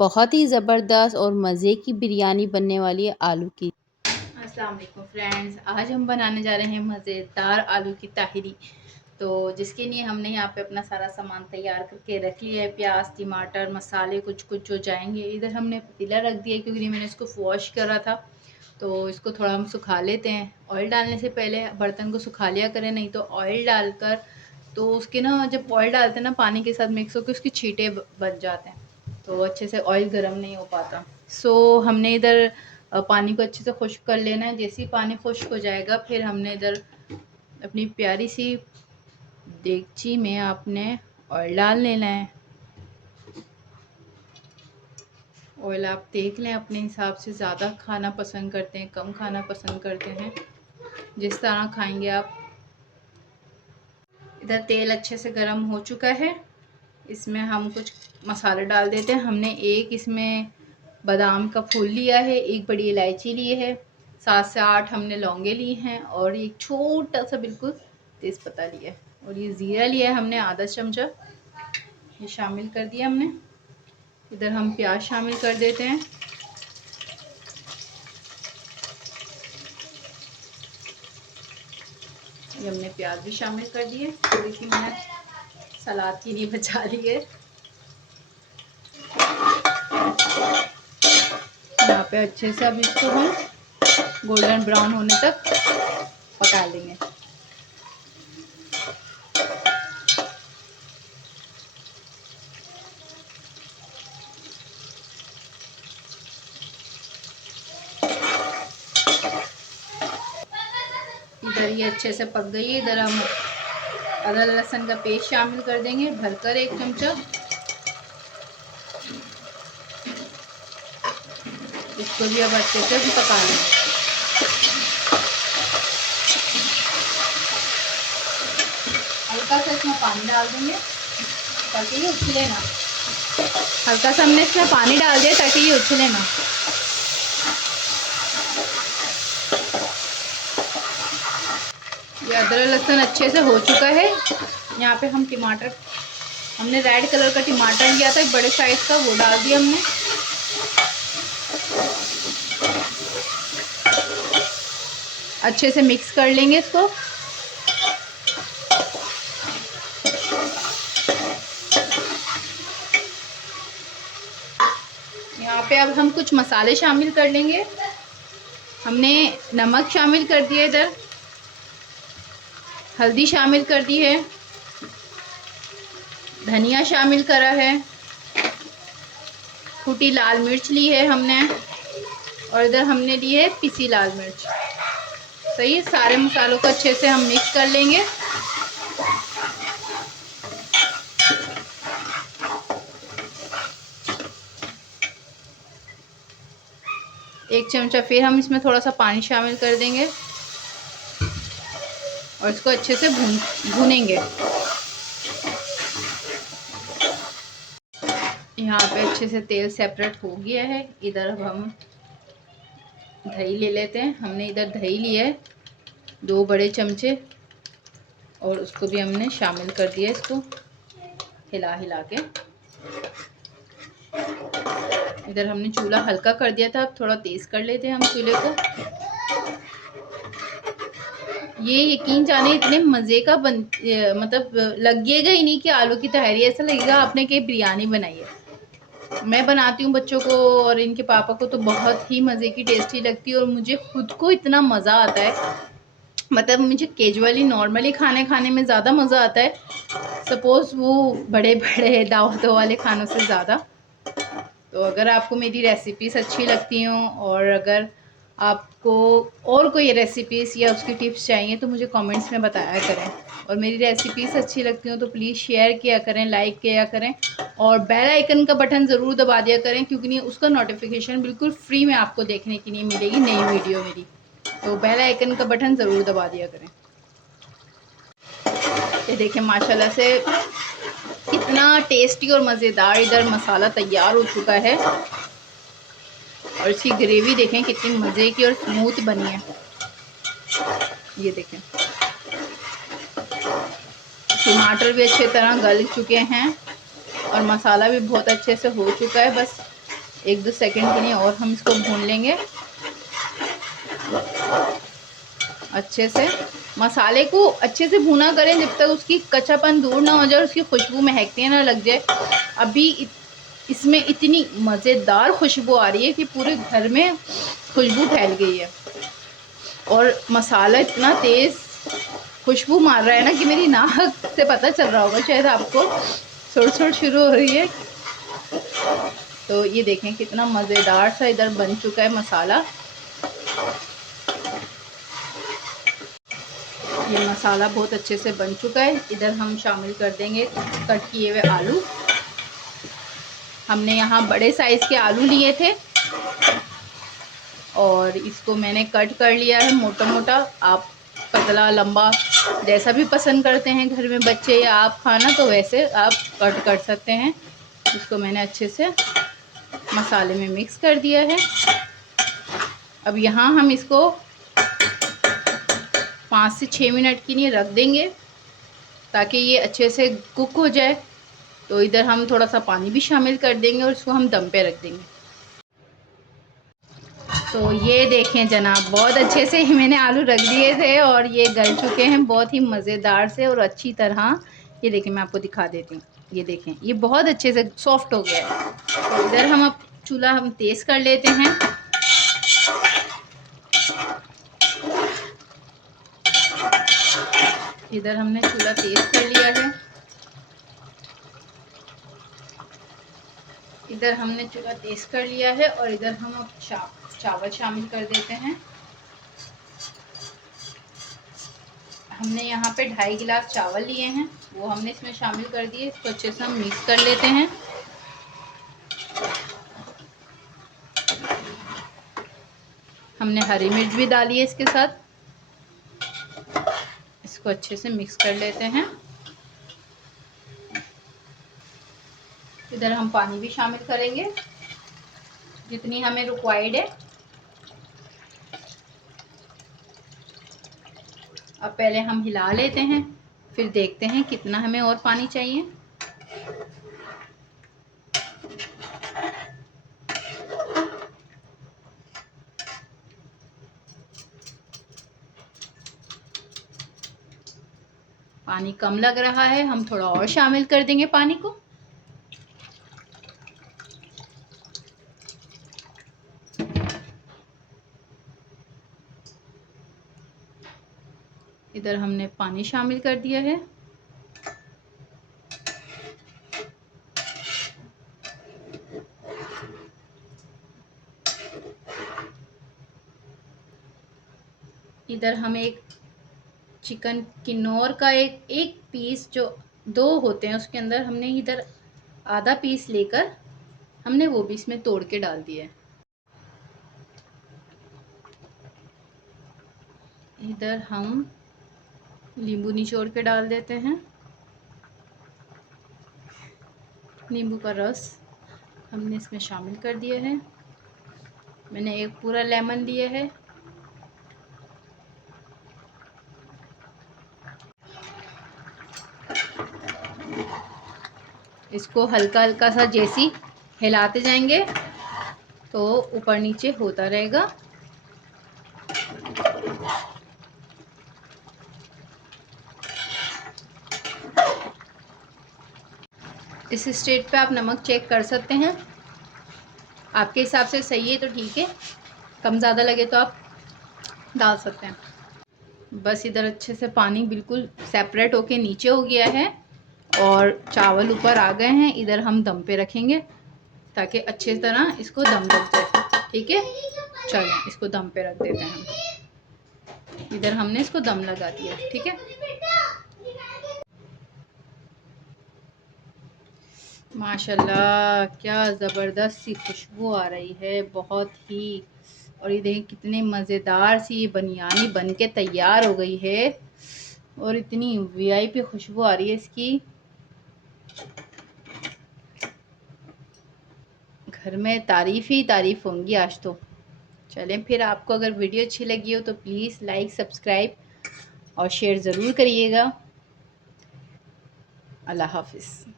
बहुत ही ज़बरदस्त और मज़े की बिरयानी बनने वाली है आलू की। अस्सलाम वालेकुम फ्रेंड्स, आज हम बनाने जा रहे हैं मज़ेदार आलू की ताहिरी। तो जिसके लिए हमने यहाँ पे अपना सारा सामान तैयार करके रख लिया है। प्याज, टमाटर, मसाले कुछ कुछ जो जाएंगे। इधर हमने पतीला रख दिया क्योंकि मैंने इसको वॉश करा था। तो इसको थोड़ा हम सुखा लेते हैं। ऑयल डालने से पहले बर्तन को सुखा लिया करें, नहीं तो ऑयल डालकर तो उसके ना, जब ऑयल डालते हैं ना पानी के साथ मिक्स होकर उसकी छींटे बन जाते हैं, तो अच्छे से ऑयल गर्म नहीं हो पाता। हमने इधर पानी को अच्छे से खुश्क कर लेना है। जैसे ही पानी खुश्क हो जाएगा, फिर हमने इधर अपनी प्यारी सी देगची में आपने ऑयल डाल लेना है। ऑयल आप देख लें अपने हिसाब से, ज़्यादा खाना पसंद करते हैं, कम खाना पसंद करते हैं, जिस तरह खाएंगे आप। इधर तेल अच्छे से गर्म हो चुका है। इसमें हम कुछ मसाले डाल देते हैं। हमने एक इसमें बादाम का फूल लिया है, एक बड़ी इलायची ली है, 7 से 8 हमने लौंगे ली हैं और एक छोटा सा बिल्कुल तेज़पत्ता लिया है, और ये ज़ीरा लिया है हमने आधा चमचा, ये शामिल कर दिया हमने। इधर हम प्याज शामिल कर देते हैं। ये हमने प्याज भी शामिल कर दिए, थोड़ी सी मैंने सलाद के लिए बचा ली है। यहाँ पे अच्छे से अब इसको हम गोल्डन ब्राउन होने तक पका लेंगे। इधर ये अच्छे से पक गई है। इधर हम अदरक लहसुन का पेस्ट शामिल कर देंगे भरकर 1 चमचा। इसको भी अब अच्छे से भी पका लेंगे। हल्का सा इसमें पानी डाल देंगे ताकि ये उछले ना। हल्का सा हमने इसमें पानी डाल दिया ताकि ये उछले ना। ये अदरक लहसुन अच्छे से हो चुका है। यहाँ पे हम टमाटर, हमने रेड कलर का टमाटर लिया था, एक बड़े साइज का, वो डाल दिया हमने। अच्छे से मिक्स कर लेंगे इसको। यहाँ पे अब हम कुछ मसाले शामिल कर लेंगे। हमने नमक शामिल कर दिया, इधर हल्दी शामिल कर दी है, धनिया शामिल करा है, कुटी लाल मिर्च ली है हमने, और इधर हमने ली है पिसी लाल मिर्च। सही है, सारे मसालों को अच्छे से हम मिक्स कर लेंगे। एक चमचा फिर हम इसमें थोड़ा सा पानी शामिल कर देंगे और इसको अच्छे से भूनेंगे। यहाँ पे अच्छे से तेल सेपरेट हो गया है। इधर अब हम दही ले लेते हैं। हमने इधर दही लिया है 2 बड़े चमचे, और उसको भी हमने शामिल कर दिया, इसको हिला हिला के। इधर हमने चूल्हा हल्का कर दिया था, अब थोड़ा तेज़ कर लेते हैं हम चूल्हे को। ये यकीन जाने इतने मज़े का मतलब लगेगा ही नहीं कि आलू की तहरी, ऐसा लगेगा आपने कि बिरयानी बनाई है। मैं बनाती हूँ बच्चों को और इनके पापा को तो बहुत ही मज़े की, टेस्टी लगती है, और मुझे खुद को इतना मज़ा आता है। मतलब मुझे कैजुअली नॉर्मली खाने में ज़्यादा मज़ा आता है, सपोज़ वो बड़े बड़े दावतों वाले खानों से ज़्यादा। तो अगर आपको मेरी रेसिपीज़ अच्छी लगती हों, और अगर आपको और कोई रेसिपीज़ या उसकी टिप्स चाहिए तो मुझे कमेंट्स में बताया करें। और मेरी रेसिपीज़ अच्छी लगती हों तो प्लीज़ शेयर किया करें, लाइक किया करें, और बेल आइकन का बटन ज़रूर दबा दिया करें, क्योंकि नहीं उसका नोटिफिकेशन बिल्कुल फ्री में आपको देखने के लिए मिलेगी नई वीडियो मेरी। तो बेल आइकन का बटन ज़रूर दबा दिया करें। ये देखें माशाल्लाह से कितना टेस्टी और मज़ेदार इधर मसाला तैयार हो चुका है, और इसकी ग्रेवी देखें कितनी मज़े की और स्मूथ बनी है। ये देखें टमाटर भी अच्छे तरह गल चुके हैं और मसाला भी बहुत अच्छे से हो चुका है। बस 1-2 सेकंड के लिए और हम इसको भून लेंगे अच्छे से। मसाले को अच्छे से भुना करें जब तक उसकी कच्चापन दूर ना हो जाए, उसकी खुशबू महकने ना लग जाए। अभी इसमें इतनी मज़ेदार खुशबू आ रही है कि पूरे घर में खुशबू फैल गई है, और मसाला इतना तेज़ खुशबू मार रहा है ना कि मेरी नाक से पता चल रहा होगा शायद आपको, सुड़-सुड़ शुरू हो रही है। तो ये देखें कितना मज़ेदार सा इधर बन चुका है मसाला। ये मसाला बहुत अच्छे से बन चुका है। इधर हम शामिल कर देंगे कट किए हुए आलू। हमने यहाँ बड़े साइज़ के आलू लिए थे और इसको मैंने कट कर लिया है मोटा मोटा। आप पतला लंबा जैसा भी पसंद करते हैं घर में बच्चे या आप खाना, तो वैसे आप कट कर सकते हैं। इसको मैंने अच्छे से मसाले में मिक्स कर दिया है। अब यहाँ हम इसको 5 से 6 मिनट के लिए रख देंगे ताकि ये अच्छे से कुक हो जाए। तो इधर हम थोड़ा सा पानी भी शामिल कर देंगे और इसको हम दम पे रख देंगे। तो ये देखें जनाब, बहुत अच्छे से मैंने आलू रख दिए थे और ये गल चुके हैं बहुत ही मज़ेदार से और अच्छी तरह। ये देखें, मैं आपको दिखा देती हूँ। ये देखें, ये बहुत अच्छे से सॉफ्ट हो गया है। तो इधर हम अब चूल्हा हम तेज़ कर लेते हैं। इधर हमने चूल्हा तेज़ कर लिया है। इधर हमने चूल्हा तेज़ कर लिया है और इधर हम अब चावल शामिल कर देते हैं। हमने यहाँ पे 2.5 गिलास चावल लिए हैं, वो हमने इसमें शामिल कर दिए। इसको अच्छे से हम मिक्स कर लेते हैं। हमने हरी मिर्च भी डाली है इसके साथ। इसको अच्छे से मिक्स कर लेते हैं। इधर हम पानी भी शामिल करेंगे जितनी हमें रिक्वायर्ड है। अब पहले हम हिला लेते हैं, फिर देखते हैं कितना हमें और पानी चाहिए। पानी कम लग रहा है, हम थोड़ा और शामिल कर देंगे पानी को। इधर हमने पानी शामिल कर दिया है। इधर हम एक चिकन किन्नौर का एक पीस, जो 2 होते हैं उसके अंदर, हमने इधर आधा पीस लेकर हमने वो भी इसमें तोड़ के डाल दिया है। इधर हम नींबू निचोड़ के डाल देते हैं। नींबू का रस हमने इसमें शामिल कर दिया है। मैंने एक पूरा लेमन लिया है। इसको हल्का हल्का सा जैसी हिलाते जाएंगे तो ऊपर नीचे होता रहेगा। इस स्टेज पे आप नमक चेक कर सकते हैं, आपके हिसाब से सही है तो ठीक है, कम ज़्यादा लगे तो आप डाल सकते हैं। बस इधर अच्छे से पानी बिल्कुल सेपरेट होके नीचे हो गया है और चावल ऊपर आ गए हैं। इधर हम दम पे रखेंगे ताकि अच्छे तरह इसको दम लग जाए। ठीक है, चलें इसको दम पे रख देते हैं हम। इधर हमने इसको दम लगा दिया। ठीक है, माशाल्लाह क्या ज़बरदस्त सी खुशबू आ रही है, बहुत ही। और ये देखें कितने मज़ेदार सी ये बिरयानी बन के तैयार हो गई है और इतनी वीआईपी खुशबू आ रही है इसकी। घर में तारीफ़ ही तारीफ़ होंगी आज तो। चलें फिर, आपको अगर वीडियो अच्छी लगी हो तो प्लीज़ लाइक, सब्सक्राइब और शेयर ज़रूर करिएगा। अल्लाह हाफ़िज़।